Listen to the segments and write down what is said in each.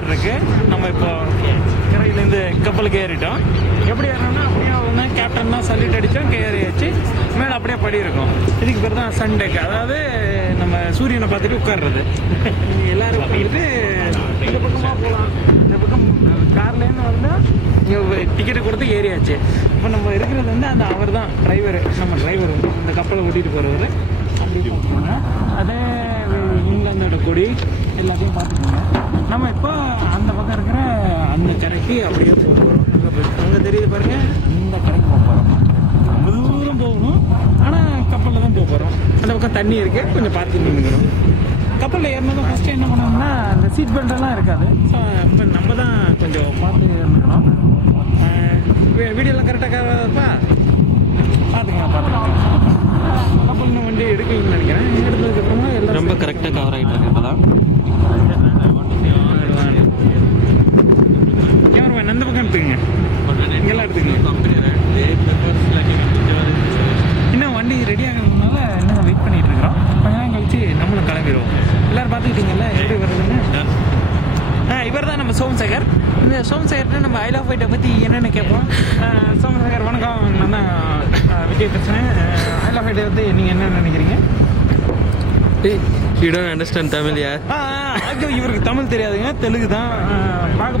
ஏறுறதுக்கு. நம்ம இப்போ கரையிலேருந்து கப்பலுக்கு ஏறிட்டோம். எப்படி ஏறணும்னா அப்படியே வந்து கேப்டன் தான் சல்யூட் அடித்தோம், ஏறியாச்சு. மேலே அப்படியே படி இருக்கும். இதுக்கு பேர் தான் சன்டெக், அதாவது நம்ம சூரியனை பார்த்துட்டு உட்கார்றது. எல்லோரும் பண்ணிட்டு இந்த பக்கமாக போகலாம். இந்த பக்கம் கார்லேருந்து வந்தால் இங்கே டிக்கெட்டை கொடுத்து ஏறியாச்சு. இப்போ நம்ம இருக்கிறது வந்து அந்த அவர் தான் டிரைவர், நம்ம டிரைவர் இந்த கப்பலை ஓட்டிகிட்டு போகிறவர். அப்படி பார்த்துக்கோங்க. அதே இங்கிலாந்தோட கொடி எல்லாத்தையும் பார்த்துக்கோங்க. நம்ம இப்போ அந்த பக்கம் இருக்கிற அந்த கரைக்கு அப்படியே போக போகிறோம். அங்கே தெரியுது பாருங்க, அந்த கரைக்கு போக போகிறோம். ரொம்ப தூரம் போகணும், ஆனால் கப்பலில் தான் போக போகிறோம். அந்த பக்கம் தண்ணி இருக்குது, கொஞ்சம் பார்த்து நின்றுக்கணும். கப்பலில் ஏறினதும் ஃபஸ்ட்டு என்ன பண்ணோம்னா அந்த சீட் பெல்ட்டெல்லாம் இருக்காது. ஸோ இப்போ நம்ம தான் கொஞ்சம் பார்த்து இருந்துக்கணும். வீடியோலாம் கரெக்டாக இருப்பா பார்த்துக்கலாம். கப்பல் வண்டி எடுக்கலன்னு நினைக்கிறேன். எடுத்ததுக்கப்புறமா எல்லாம் ரொம்ப கரெக்டாக கவர் ஆகிட்டு இருக்கு. இப்போ தான் கேமரா எந்த பக்கம் எடுத்துக்கங்க, இங்கெல்லாம் எடுத்துக்கங்க. இன்னும் வண்டி ரெடி ஆகிறதுனால இன்னும் வெயிட் பண்ணிட்டு இருக்கிறோம். கொஞ்ச நேரம் கழிச்சு நம்மளும் கிளம்பிடுவோம். எல்லாரும் பார்த்துக்கிட்டீங்கல்ல எப்படி வருதுன்னு. இவர் தான் நம்ம சோமசேகர். இந்த சோமசேகர்கிட்ட நம்ம ஐ லவ் ஃபைட்டை பற்றி என்னென்னு கேட்போம். சோமசேகர் வணக்கம், நான் தான் விஜய் பேசுகிறேன். ஐ லவ் ஃபைட்டை பற்றி நீங்கள் என்ன நினைக்கிறீங்க? You don't understand Tamil, yeah? இவருக்கு தமிழ் தெரியாதுங்க, தெலுங்கு தான்.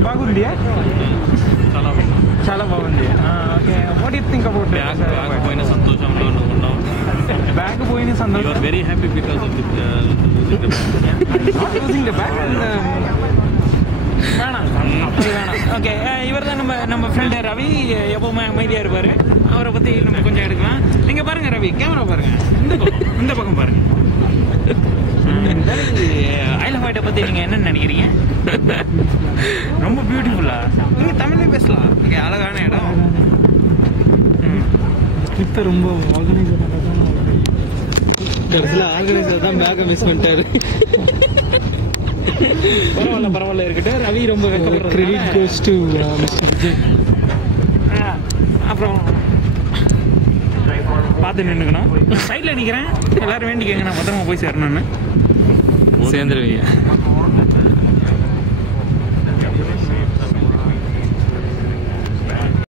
బాగుండియా చాలా బాగుంది. Okay, what you think about bag పోయిన సంతోషంలో నువ్వు ఉన్నావు. బ్యాగ్ పోయిన సంతోషం. You are very happy because of losing the bag. வேணாம், அப்படி வேணாம். ஓகே, இவர் தான் நம்ம ஃப்ரெண்டு ரவி. எப்போவுமே அமைதியாக இருப்பார். அவரை பற்றி நம்ம கொஞ்சம் எடுக்கலாம். நீங்கள் பாருங்கள் ரவி, கேமரா பாருங்கள், இந்த பக்கம் பாருங்கள். ஐ லவ் ஃபைட்டை பற்றி நீங்கள் என்ன நினைக்கிறீங்க? ரொம்ப பியூட்டிஃபுல்லா. நீங்கள் தமிழ்லேயே பேசலாம். ஓகே, அழகான இடம். இப்போ ரொம்ப ஆர்கனைசர் தான் பேக்கை மிஸ் பண்ணிட்டாரு. பரவாயில்ல இருக்கட்டும். ரவி ரொம்ப credit goes to mister Vijay. அப்புறம் பார்த்து நின்றுக்கணும். சைடில் நிற்கிறேன், எல்லோரும் வேண்டிக்கங்க, நான் பத்திரமா போய் சேரணும்னு. சேர்ந்துருவீங்க.